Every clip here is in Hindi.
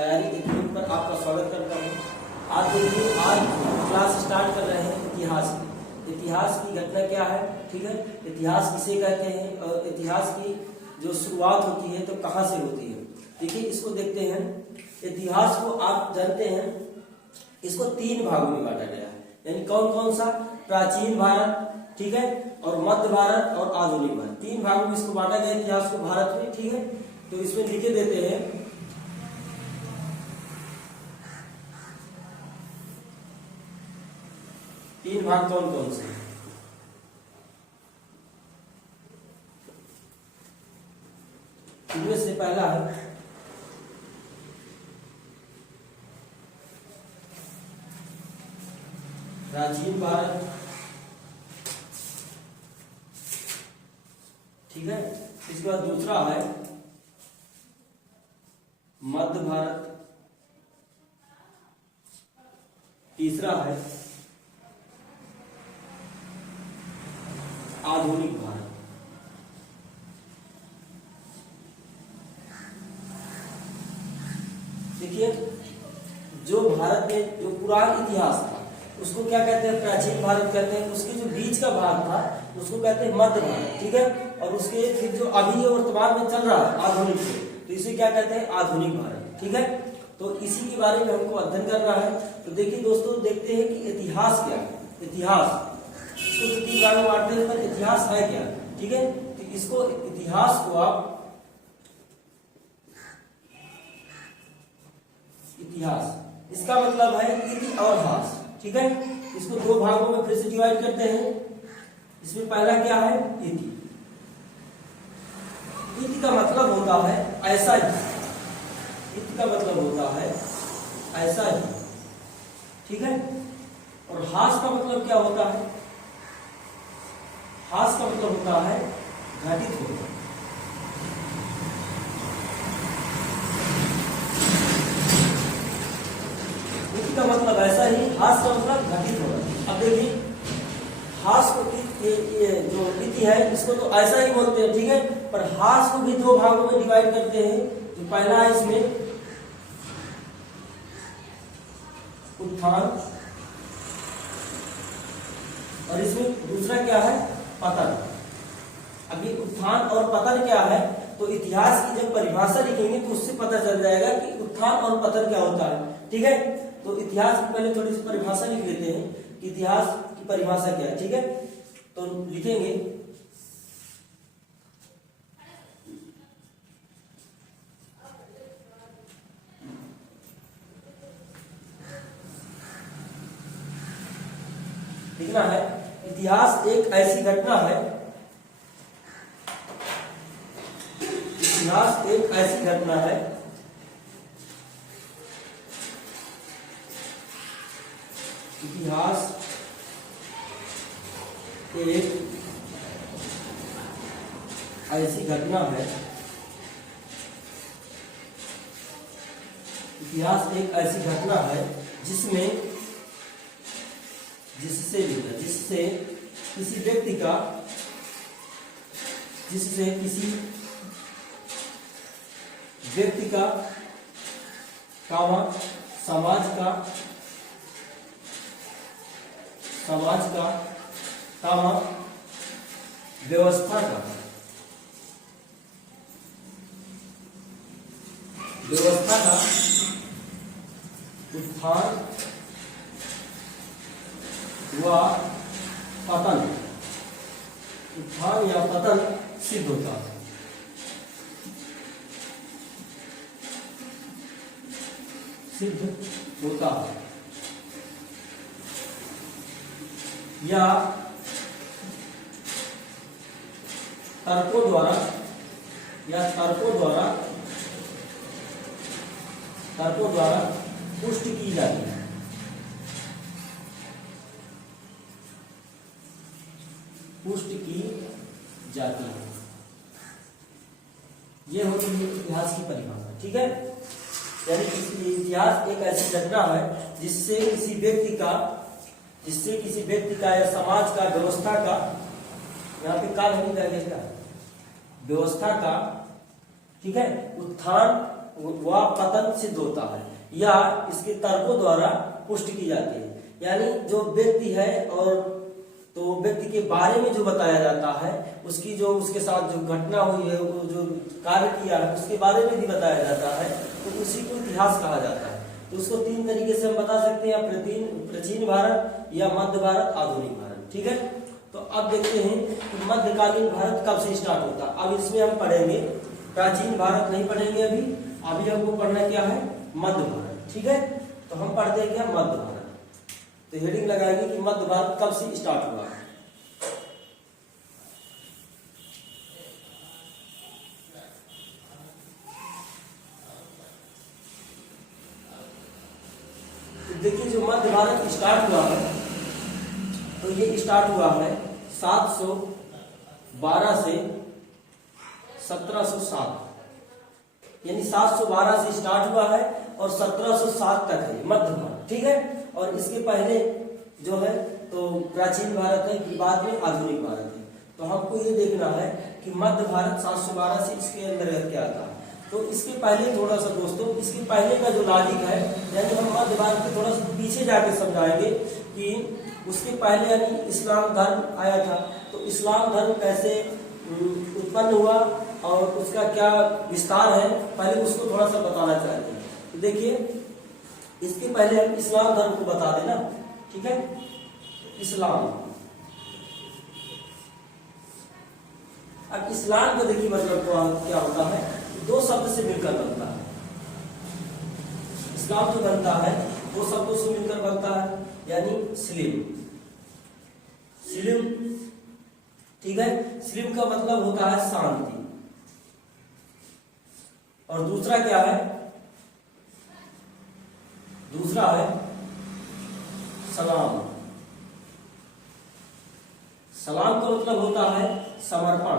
तैयारी के वीडियो पर आपका स्वागत करता हूँ। आज देखिए, आज क्लास स्टार्ट कर रहे हैं इतिहास की। इतिहास की घटना क्या है, ठीक है, इतिहास किसे कहते हैं और इतिहास की जो शुरुआत होती है तो कहाँ से होती है। देखिए, इसको देखते हैं। इतिहास को आप जानते हैं, इसको 3 भागों में बांटा गया है। यानी कौन कौन सा? प्राचीन भारत, ठीक है, और मध्य भारत और आधुनिक भारत। 3 भागों में इसको बांटा गया इतिहास को भारत में, ठीक है। तो इसमें लिखे देते हैं, तीन भाग कौन कौन से? इनमें से पहला है प्राचीन भारत, ठीक है। इसके बाद दूसरा है मध्य भारत, तीसरा है आधुनिक भारत। देखिए, जो भारत में जो पुराना इतिहास था उसको क्या कहते हैं? प्राचीन भारत कहते हैं। उसके जो बीच का भाग था उसको कहते हैं मध्य भारत, ठीक है। और उसके फिर जो अभी वर्तमान में चल रहा है आधुनिक से, तो इसे क्या कहते हैं? आधुनिक भारत, ठीक है। तो इसी के बारे में हमको अध्ययन करना है। तो देखिए दोस्तों, देखते हैं कि इतिहास क्या है। इतिहास इसको तो 3 भाग में बांटते हैं, पर इतिहास है क्या, ठीक है। तो इसको इतिहास को आप इतिहास इसका मतलब है इति और हास, ठीक है। इसको 2 भागों में फिर से डिवाइड करते हैं। इसमें पहला क्या है? इति। इति का मतलब होता है ऐसा ही। इति का मतलब होता है ऐसा ही, ठीक है। और हास का मतलब क्या होता है? हास का मतलब होता है घटित होना। इति का मतलब ऐसा ही, हास का मतलब घटित होना। अब देखिए, हास को ये जो इति है इसको तो ऐसा ही बोलते हैं, ठीक है। पर हास को भी 2 भागों में डिवाइड करते हैं। तो पहला है इसमें उत्थान, और इसमें दूसरा क्या है? पतन। अभी उत्थान और पतन क्या है, तो इतिहास की जब परिभाषा लिखेंगे तो उससे पता चल जाएगा कि उत्थान और पतन क्या होता है, ठीक है। तो इतिहास की पहले थोड़ी सी परिभाषा लिख लेते हैं कि इतिहास की परिभाषा क्या है, ठीक है। तो लिखेंगे लिखना है, इतिहास एक ऐसी घटना है, इतिहास एक ऐसी घटना है इतिहास एक ऐसी घटना है इतिहास एक ऐसी घटना है जिसमें जिससे किसी व्यक्ति का समाज का व्यवस्था का उत्थान व पतन, उत्थान या पतन सिद्ध होता है। या तर्कों द्वारा पुष्टि की जाती है। ये होती है इतिहास की परिभाषा, ठीक है। यानी इतिहास एक ऐसी घटना है जिससे किसी व्यक्ति का या समाज का, व्यवस्था का, यहाँ पे का नहीं लगेगा, व्यवस्था का, ठीक है, उत्थान व पतन सिद्ध होता है या इसके तर्कों द्वारा पुष्टि की जाती है। यानी जो व्यक्ति है और तो व्यक्ति के बारे में जो बताया जाता है, उसकी जो उसके साथ जो घटना हुई है, वो जो कार्य किया है, उसके बारे में भी बताया जाता है, तो उसी को इतिहास कहा जाता है। तो उसको तीन तरीके से हम बता सकते हैं, प्राचीन भारत या मध्य भारत, आधुनिक भारत। ठीक है, तो अब देखते हैं कि मध्यकालीन भारत कब से स्टार्ट होता है। अब इसमें हम पढ़ेंगे, प्राचीन भारत नहीं पढ़ेंगे अभी हमको पढ़ना क्या है, मध्य भारत। ठीक है, तो हम पढ़ते हैं क्या, मध्य भारत। तो हेडिंग लगाएंगे कि मध्य भारत कब से स्टार्ट हुआ। तो देखिए जो मध्य भारत स्टार्ट हुआ है, तो ये स्टार्ट हुआ है 712 से 1707, यानी 712 से स्टार्ट हुआ है और 1707 तक है मध्य भारत। ठीक है, और इसके पहले जो है तो प्राचीन भारत है, कि बाद में आधुनिक भारत है। तो हमको ये देखना है कि मध्य भारत 712 से इसके अंतर्गत क्या आता है। तो इसके पहले थोड़ा सा दोस्तों, इसके पहले का जो लॉजिक है, यानी हम मध्य भारत के थोड़ा सा पीछे जाके समझाएंगे कि उसके पहले यानी इस्लाम धर्म आया था। तो इस्लाम धर्म कैसे उत्पन्न हुआ और उसका क्या विस्तार है, पहले उसको थोड़ा सा बताना चाहते हैं। तो देखिए इसके पहले हम इस्लाम धर्म को बता देना। ठीक है, इस्लाम। अब इस्लाम का देखिए मतलब क्या होता है, दो शब्द से मिलकर बनता है। इस्लाम जो बनता है दो शब्दों से मिलकर बनता है, यानी स्लिम। स्लिम, ठीक है, स्लिम का मतलब होता है शांति। और दूसरा क्या है, दूसरा है सलाम। सलाम का मतलब होता है समर्पण।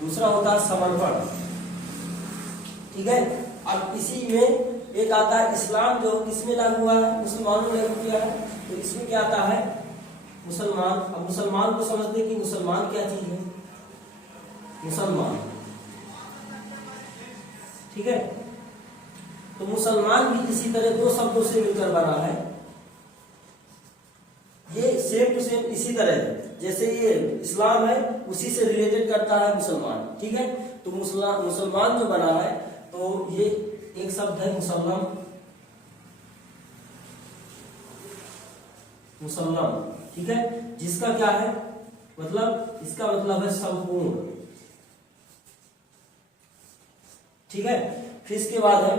दूसरा होता है समर्पण। ठीक है, अब इसी में एक आता है इस्लाम, जो किसमें लागू हुआ है, मुसलमानों ने लागू किया है। तो इसमें क्या आता है, मुसलमान। अब मुसलमान को समझते कि मुसलमान क्या चीज है, मुसलमान। ठीक है, तो मुसलमान भी इसी तरह दो शब्दों से मिलकर बना है। ये सेम टू सेम इसी तरह जैसे ये इस्लाम है, उसी से रिलेटेड करता है मुसलमान। ठीक है, तो मुसलमान जो बना है, तो ये एक शब्द है मुसल्लम। मुसल्लम, ठीक है, जिसका क्या है मतलब, इसका मतलब है संपूर्ण। ठीक है, फिर इसके बाद है,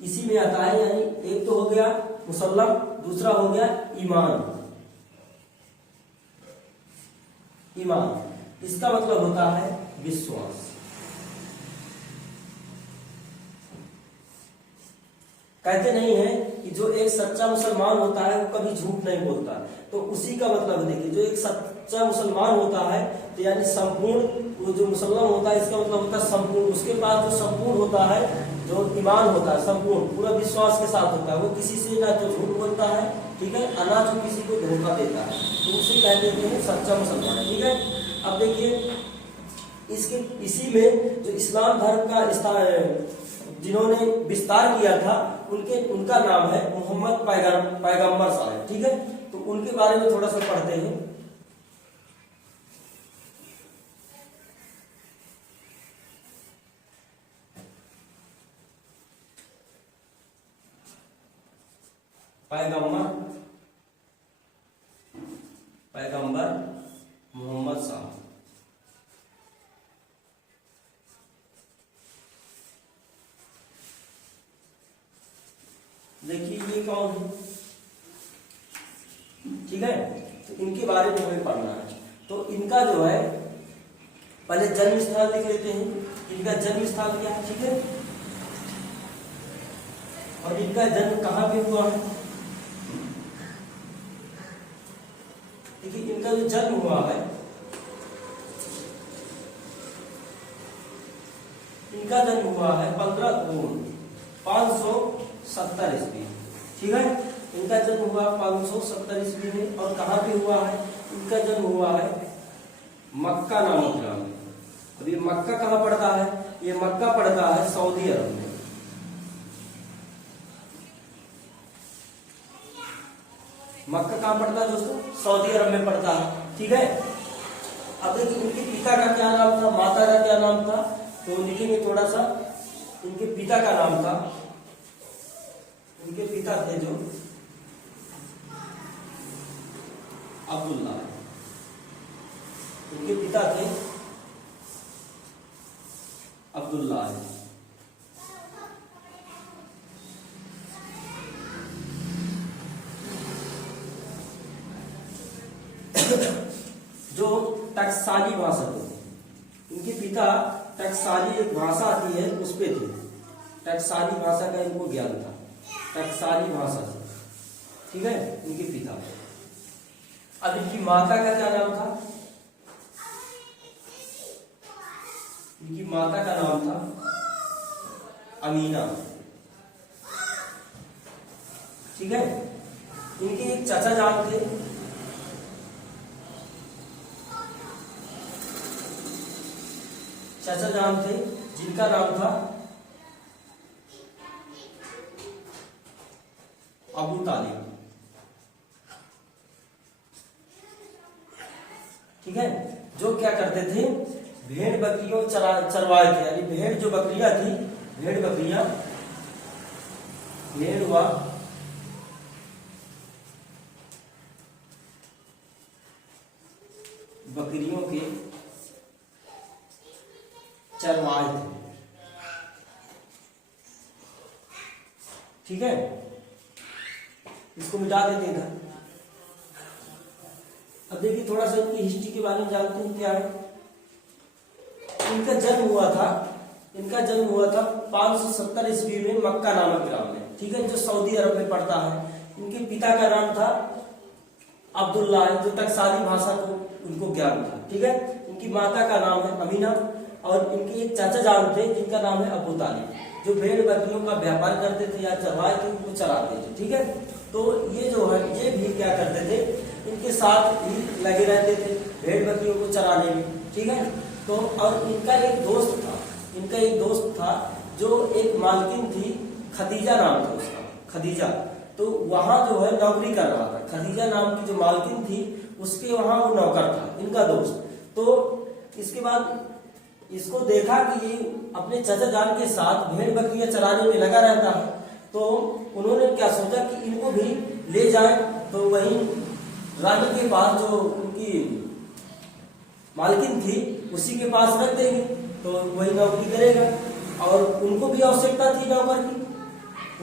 इसी में आता है, यानी एक तो हो गया मुसल्लम, दूसरा हो गया ईमान। ईमान, इसका मतलब होता है विश्वास। कहते नहीं है कि जो एक सच्चा मुसलमान होता है वो कभी झूठ नहीं बोलता। तो उसी का मतलब देखिए, जो एक सच्चा मुसलमान होता है तो यानी संपूर्ण, वो जो मुसलमान होता है इसका मतलब होता है संपूर्ण। उसके पास जो संपूर्ण होता है, जो ईमान होता है संपूर्ण, पूरा विश्वास के साथ होता है। वो किसी से ना तो झूठ बोलता है, ठीक है, ना जो किसी को धोखा देता है। तो उसे कह देते हैं सच्चा मुसलमान। ठीक है, अब देखिए इसके इसी में जो इस्लाम धर्म का जिन्होंने विस्तार किया था, उनका नाम है मोहम्मद पैगंबर साहब। ठीक है, तो उनके बारे में थोड़ा सा पढ़ते हैं। पैगंबर मोहम्मद साहब। देखिए ये कौन है, ठीक है, तो इनके बारे में हमें पढ़ना है। तो इनका जो है पहले जन्म स्थान लिख लेते हैं। इनका जन्म स्थान क्या है, ठीक है, और इनका जन्म कहाँ पे हुआ है। देखिए इनका जो जन्म हुआ है, इनका जन्म हुआ है 570 ईस्वी। ठीक है, इनका जन्म हुआ 570 ईस्वी में। और कहाँ पे हुआ है? इनका जन्म हुआ है मक्का नामक ग्राम में। अब ये मक्का कहाँ पड़ता है? ये मक्का पड़ता है सऊदी अरब में। मक्का कहाँ पड़ता है दोस्तों? सऊदी अरब में पड़ता है। ठीक है। अब देखिए इनके पिता का क्या नाम था, माता का क्या नाम था, तो लिखेंगे थोड़ा सा। इनके पिता का नाम था, इनके पिता थे जो अब्दुल्ला, इनके पिता थे अब्दुल्ला। जो टकसाली भाषा थे, इनके पिता टकसाली एक भाषा आती है उस पे थे। टकसाली भाषा का इनको ज्ञान था, टकसाली भाषा से। ठीक है, इनके पिता। अब इनकी माता का क्या नाम था? इनकी माता का नाम था अमीना। ठीक है। इनके एक चाचा जान थे, चाचा जान थे जिनका नाम था अबू तालिब। ठीक है। जो क्या करते थे? भेड़ बकरियों चरवाए थे। यानी भेड़ जो बकरियां थी, भेड़ बकरियां, भेड़ व बकरियों के चरवाए थे। ठीक है। इसको मिटा देते हैं। अब देखिए थोड़ा सा इनकी हिस्ट्री के बारे में जानते हैं क्या है। इनका जन्म हुआ था, इनका जन्म हुआ था 570 ईस्वी में मक्का नामक ग्राम में। ठीक है, जो सऊदी अरब में पड़ता है। इनके पिता का नाम था अब्दुल्ला, जो टकसाली भाषा को उनको ज्ञान था। ठीक है। इनकी माता का नाम है अमीना और इनके एक चाचा जान थे जिनका नाम है अबू तालिब, जो भेड़ बकरियों का व्यापार करते थे या चरवाए थे, उनको चराते थे। ठीक है। तो ये जो है ये भी क्या करते थे? इनके साथ ही लगे रहते थे भेड़ बकरियों को चराने में। ठीक है। तो और इनका एक दोस्त था, इनका एक दोस्त था जो एक मालकिन थी, खदीजा नाम था उसका, खदीजा। तो वहां जो है नौकरी कर रहा था। खदीजा नाम की जो मालकिन थी उसके वहां वो नौकर था, इनका दोस्त। तो इसके बाद इसको देखा कि ये अपने चाचा जान के साथ भेड़ बकरियां चराने में लगा रहता है, तो उन्होंने क्या सोचा कि इनको भी ले जाए, तो वहीं रानी के पास जो उनकी मालकिन थी उसी के पास रख देंगे, तो वही नौकरी करेगा। और उनको भी आवश्यकता थी नौकर की,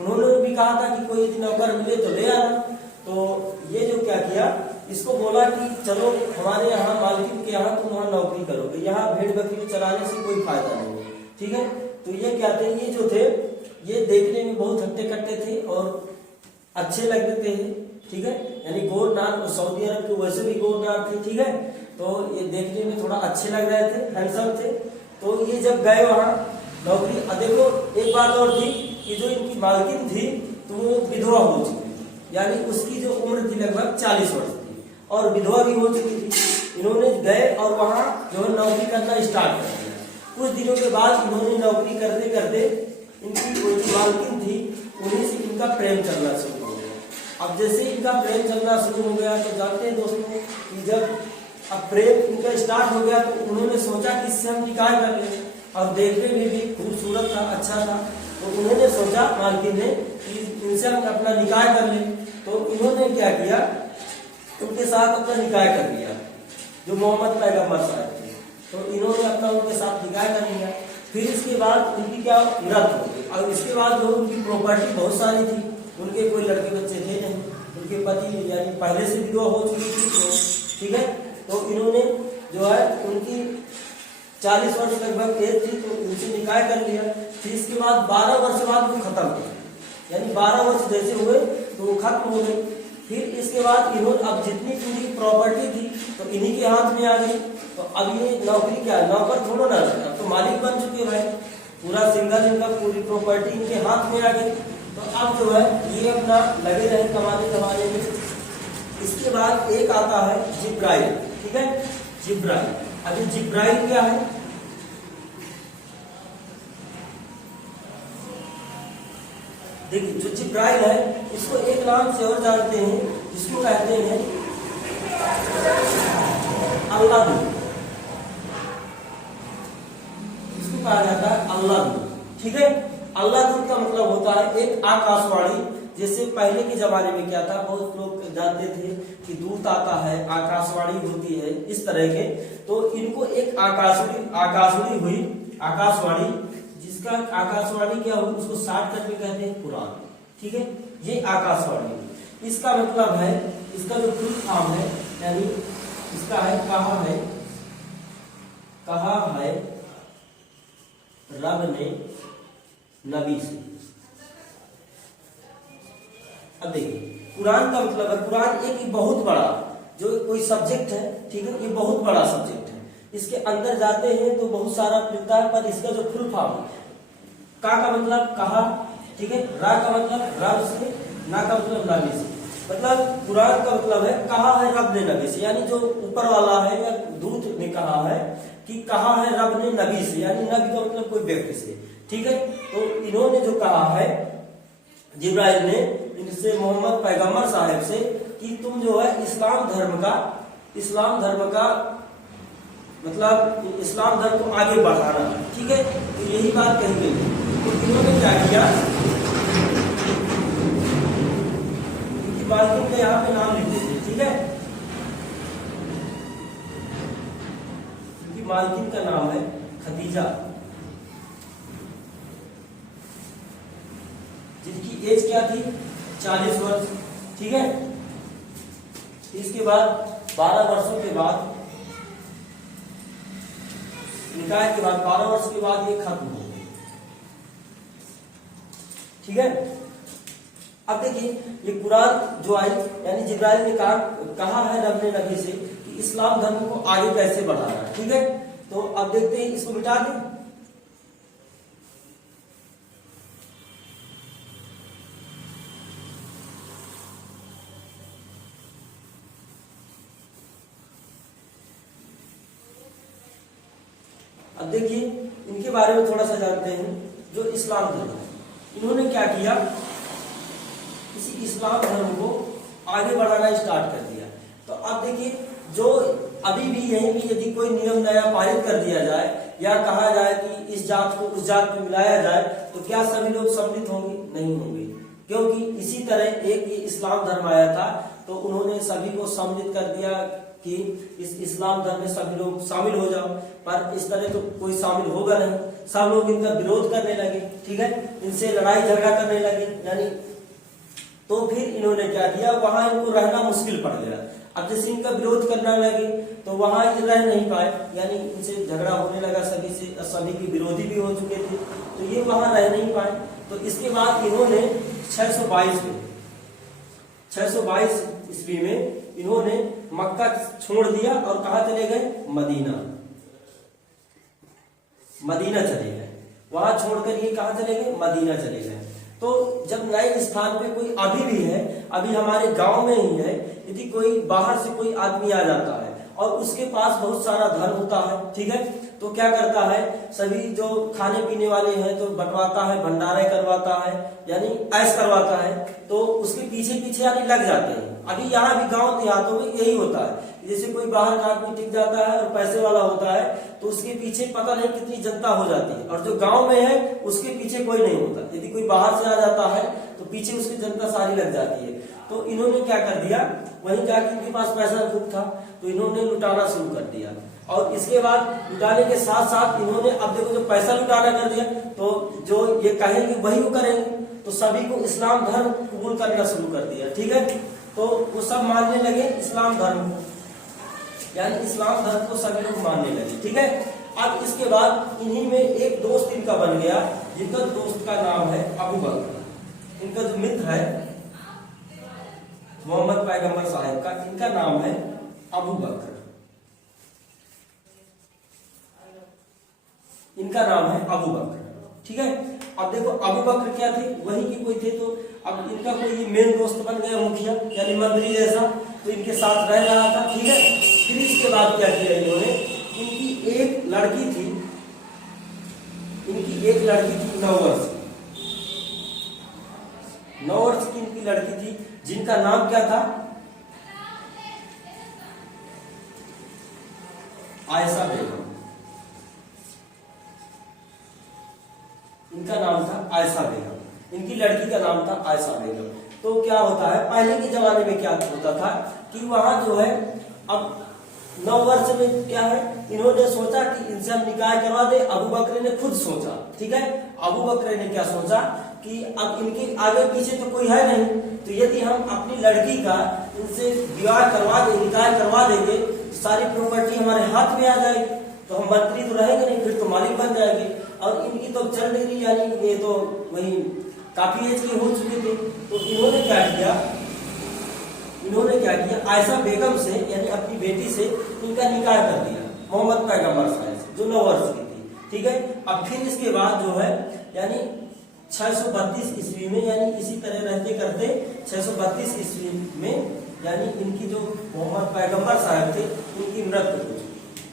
उन्होंने भी कहा था कि कोई नौकर मिले तो ले आना। तो ये जो क्या किया, इसको बोला कि चलो हमारे यहाँ मालकिन के यहाँ तुम वहाँ नौकरी करोगे, यहाँ भेड़ बकरी चराने से कोई फायदा नहीं है। ठीक है। तो ये क्या थे, ये जो थे ये देखने में बहुत हट्टे कट्टे थे और अच्छे लगते थे। ठीक है। यानी गोर नाम, सऊदी अरब के वैसे भी गोर नाम थे। ठीक है। तो ये देखने में थोड़ा अच्छे लग रहे थे, हैंडसम थे। तो ये जब गए वहाँ नौकरी, देखो एक बात और थी कि जो इनकी मालकिन थी तो वो विधवा हो चुकी थी, यानी उसकी जो उम्र थी लगभग 40 वर्ष थी और विधवा भी हो चुकी थी। इन्होंने गए और वहाँ जो है नौकरी करना स्टार्ट कर दिया। कुछ दिनों के बाद इन्होंने नौकरी करते करते इनकी जो मालकिन थी उन्हीं से इनका प्रेम चलना शुरू हो गया। अब जैसे इनका प्रेम चलना शुरू हो गया तो जानते हैं दोस्तों कि जब अब प्रेम इनका स्टार्ट हो गया तो उन्होंने सोचा कि इससे हम निकाह कर लें, और देखने में भी खूबसूरत था, अच्छा था। तो उन्होंने सोचा मालकिन ने कि इनसे हम अपना निकाह कर लें। तो इन्होंने क्या किया, उनके साथ अपना निकाह कर लिया, जो मोहम्मद पैगंबर साहब थे। तो इन्होंने अपना उनके साथ निकाह कर लिया। फिर इसके बाद उनकी क्या मृत्यु हो गई। और इसके बाद जो उनकी प्रॉपर्टी बहुत सारी थी, उनके कोई लड़के बच्चे थे नहीं, उनके पति यानी पहले से विधवा हो चुकी थी। तो ठीक है। तो इन्होंने जो है उनकी 40 वर्ष लगभग एज थी तो उनसे निकाह कर लिया। फिर इसके बाद 12 वर्ष बाद वो खत्म हो गई, यानी 12 वर्ष जैसे हुए तो वो खत्म हो गई। फिर इसके बाद इन्होंने अब जितनी पूरी प्रॉपर्टी थी तो इन्हीं के हाथ में आ गई। तो अब ये नौकरी क्या है, नौकर थोड़ा ना रहता, तो मालिक बन चुके भाई, पूरा सिंगल इनका पूरी प्रॉपर्टी इनके हाथ में आ गई। तो अब जो है ये अपना लगे रहे कमाने में। इसके बाद एक आता है जिब्राइल, ठीक है, जिब्राइल। अभी जिब्राइल क्या है? देखिए जो जिब्राइल है इसको एक नाम से और जानते हैं, जिसको कहते हैं अल्लाह दूत, इसको कहा जाता है अल्लाह दूत, ठीक है। अल्लाह दूत का मतलब होता है एक आकाशवाणी। जैसे पहले के जमाने में क्या था, बहुत लोग जानते थे कि दूत आता है, आकाशवाणी होती है, इस तरह के। तो इनको एक आकाशवाणी हुई, आकाशवाणी, जिसका आकाशवाणी क्या हुई उसको शॉर्टकट में कहते हैं कुरान, ठीक है। ये आकाशवाणी, इसका मतलब है, इसका जो फुल फॉर्म है, यानी इसका है कहा है रब ने नबी से। अब देखिए कुरान का मतलब है, कुरान एक बहुत बड़ा जो कोई सब्जेक्ट है, ठीक है, ये बहुत बड़ा सब्जेक्ट है। इसके अंदर जाते हैं तो बहुत सारा मिलता है, पर इसका जो फुल फॉर्म का मतलब कहा, ठीक है, रा का मतलब रब से, ना का मतलब नबी से। मतलब कुरान का मतलब है कहा है रब ने नबी से, यानी जो ऊपर वाला है या दूत ने कहा है कि कहा है रब ने नबी से, यानी नबी का मतलब कोई व्यक्ति से, ठीक है। तो इन्होंने जो कहा है जिब्राइल ने इनसे, मोहम्मद पैगंबर साहब से, कि तुम जो है इस्लाम धर्म का मतलब इस्लाम धर्म को आगे बढ़ाना, ठीक है। तो यही बात कही गई। तो इन्होंने क्या किया, इनकी मालकिन का यहाँ पे नाम लिख दीजिए, ठीक है। इनकी मालकिन का नाम है खदीजा, जिनकी एज क्या थी, 40 वर्ष, ठीक है। इसके बाद 12 वर्षों के बाद, निकाह के बाद 12 वर्ष के बाद ये खत्म हो गई, ठीक है। अब देखिए ये कुरान जो आई, यानी जिब्राइल ने कहा है रब ने नबी से कि इस्लाम धर्म को आगे कैसे बढ़ाना है, ठीक है। तो अब देखते हैं, इसको मिटा दें। अब देखिए इनके बारे में थोड़ा सा जानते हैं। जो इस्लाम धर्म है, इन्होंने क्या किया, इसी इस्लाम धर्म को आगे बढ़ाना स्टार्ट कर दिया। तो अब देखिए जो अभी भी यहीं भी यदि कोई नियम नया पारित कर दिया जाए या कहा जाए कि इस जात को उस जात में मिलाया जाए, तो क्या सभी लोग सम्मिलित होंगे? नहीं होंगे, क्योंकि इसी तरह एक ये इस्लाम धर्म आया था, तो उन्होंने सभी को सम्मिलित कर दिया कि इस इस्लाम धर्म में सभी लोग शामिल हो जाओ। पर इस तरह तो कोई शामिल होगा नहीं, सब लोग इनका विरोध करने लगे, ठीक है, इनसे लड़ाई झगड़ा करने लगे, यानी तो फिर इन्होंने क्या किया, वहां इनको रहना मुश्किल पड़ गया। अब जैसे इनका विरोध करने लगे तो वहां ये रह नहीं पाए, यानी इनसे झगड़ा होने लगा सभी से, सभी के विरोधी भी हो चुके थे, तो ये वहां रह नहीं पाए। तो इसके बाद इन्होंने 622 ईस्वी में इन्होंने मक्का छोड़ दिया और कहा चले गए, मदीना चले गए। वहां छोड़कर ये कहा चले गए, मदीना चले गए। तो जब नए स्थान पे कोई अभी भी है, अभी हमारे गांव में ही है, यदि कोई बाहर से कोई आदमी आ जाता है और उसके पास बहुत सारा धन होता है, ठीक है, तो क्या करता है, सभी जो खाने पीने वाले हैं तो बंटवाता है, भंडारे करवाता है, यानी ऐश करवाता है, तो उसके पीछे पीछे यानी लग जाते हैं। अभी यहाँ भी गांव देहातों में यही होता है, जैसे कोई बाहर का आदमी टिक जाता है और पैसे वाला होता है, तो उसके पीछे पता नहीं कितनी जनता हो जाती है, और जो गांव में है उसके पीछे कोई नहीं होता। यदि कोई बाहर से आ जाता है तो पीछे उसकी जनता सारी लग जाती है। तो इन्होंने क्या कर दिया, वहीं जाके इनके पास पैसा खूब था, तो इन्होंने लुटाना शुरू कर दिया। और इसके बाद लुटाने के साथ साथ इन्होंने, अब देखो जब पैसा लुटाना कर दिया, तो जो ये कहेंगे वही वो करेंगे, तो सभी को इस्लाम धर्म कबूल करना शुरू कर दिया, ठीक है। तो वो सब मानने लगे इस्लाम धर्म को, यानी इस्लाम धर्म को सभी लोग मानने लगे, ठीक है। अब इसके बाद इन्हीं में एक दोस्त इनका बन गया, जिनका दोस्त का नाम है अबू बकर। इनका जो मित्र है मोहम्मद पैगंबर साहब का, इनका नाम है अबू बकर, इनका नाम है अबू बकर, ठीक है। अब देखो अबू बकर क्या थे, वही के कोई थे, तो अब इनका कोई मेन दोस्त बन गया, मुखिया यानी मंत्री जैसा, तो इनके साथ रह रहा था, ठीक है। फिर इसके बाद क्या किया इन्होंने, इनकी एक लड़की थी 9 वर्ष की, 9 वर्ष की इनकी लड़की थी, जिनका नाम क्या था, आयशा बेगम। इनका नाम था आयशा बेगम, इनकी लड़की का नाम था आयशा बेगम। तो क्या होता है, पहले के जमाने में क्या होता था कि वहां जो है, अब 9 वर्ष में क्या है, इन्होंने सोचा कि इनसे हम निकाह करवा दे। अबू बकर ने खुद सोचा, ठीक है, अबू बकर ने क्या सोचा कि अब इनके आगे पीछे तो कोई है नहीं, तो यदि हम अपनी लड़की का इनसे विवाह करवा दे, निकाह करवा देंगे, तो सारी प्रॉपर्टी हमारे हाथ में आ जाएगी, तो हम मंत्री तो रहेंगे नहीं, फिर तो मालिक बन जाएंगे। और इनकी तो चल नहीं रही, यानी ये तो वही काफी एज के हो चुके थे। तो इन्होंने क्या किया, आयशा बेगम से यानी अपनी बेटी से इनका निकाह कर दिया, मोहम्मद पैगंबर साहब से, जो 9 वर्ष की थी, ठीक है। अब फिर इसके बाद जो है, यानी 632 ईस्वी में, यानी इसी तरह रहते करते 632 ईस्वी में, यानी इनकी जो मोहम्मद पैगंबर साहब थे, उनकी मृत्यु हो चुकी,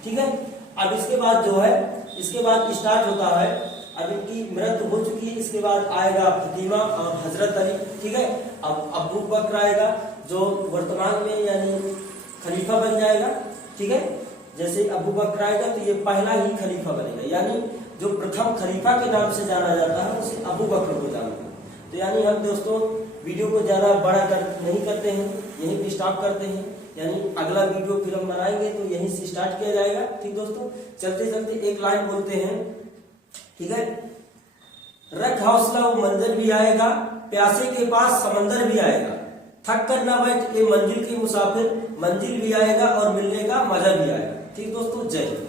ठीक है। अब इसके बाद जो है, इसके बाद स्टार्ट होता है, अब इनकी मृत्यु हो चुकी है, इसके बाद आएगा फतीमा और हजरत अली, ठीक है। अब अबू बकर आएगा, जो वर्तमान में यानी खलीफा बन जाएगा, ठीक है। जैसे अबू बकर आएगा तो ये पहला ही खलीफा बनेगा, यानी जो प्रथम खलीफा के नाम से जाना जाता है, उसे अबू बकर को जानते हैं। तो यानी हम दोस्तों वीडियो को ज्यादा बड़ा नहीं करते हैं, यहीं पे स्टॉप करते हैं, यानी अगला वीडियो फिर हम बनाएंगे तो यहीं से स्टार्ट किया जाएगा, ठीक दोस्तों। चलते चलते एक लाइन बोलते हैं, ठीक है। रख हौसला वो मंजर भी आएगा, प्यासे के पास समंदर भी आएगा, थक कर ना बैठ ये मंजिल के मुसाफिर, मंजिल भी आएगा और मिलने का मजा भी आएगा, ठीक दोस्तों। जय हिंद।